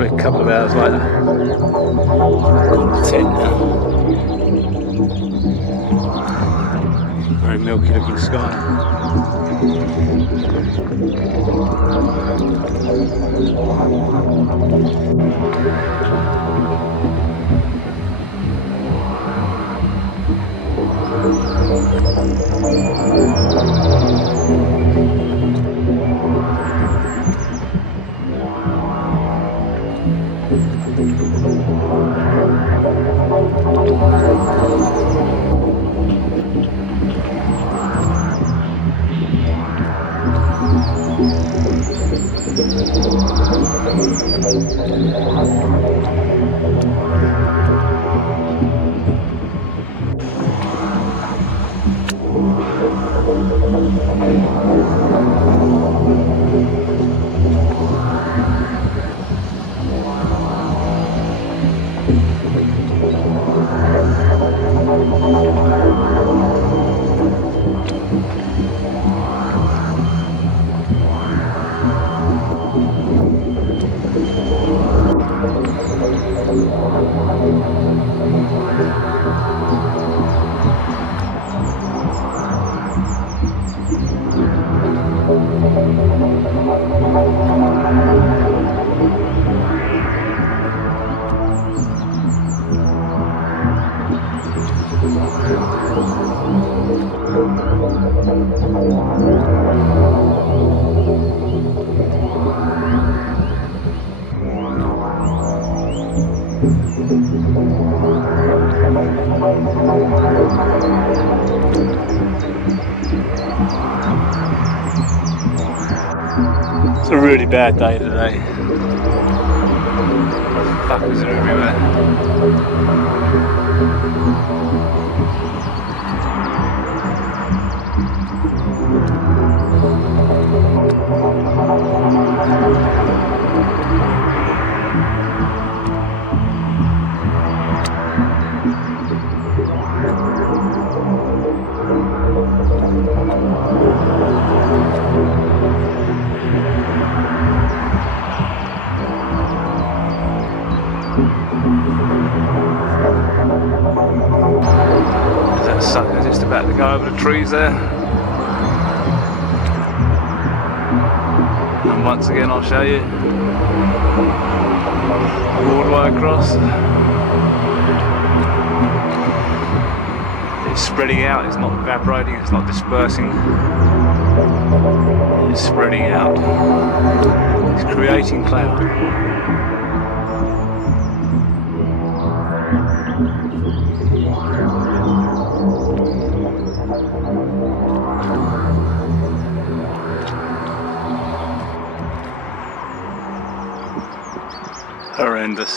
Probably a couple of hours later. 10 now. Very milky looking sky. It's a really bad day today. Fuckers are everywhere. That sucker just about to go over the trees there. And once again I'll show you. All the way across. It's spreading out, it's not evaporating, it's not dispersing. It's spreading out. It's creating cloud. horrendous.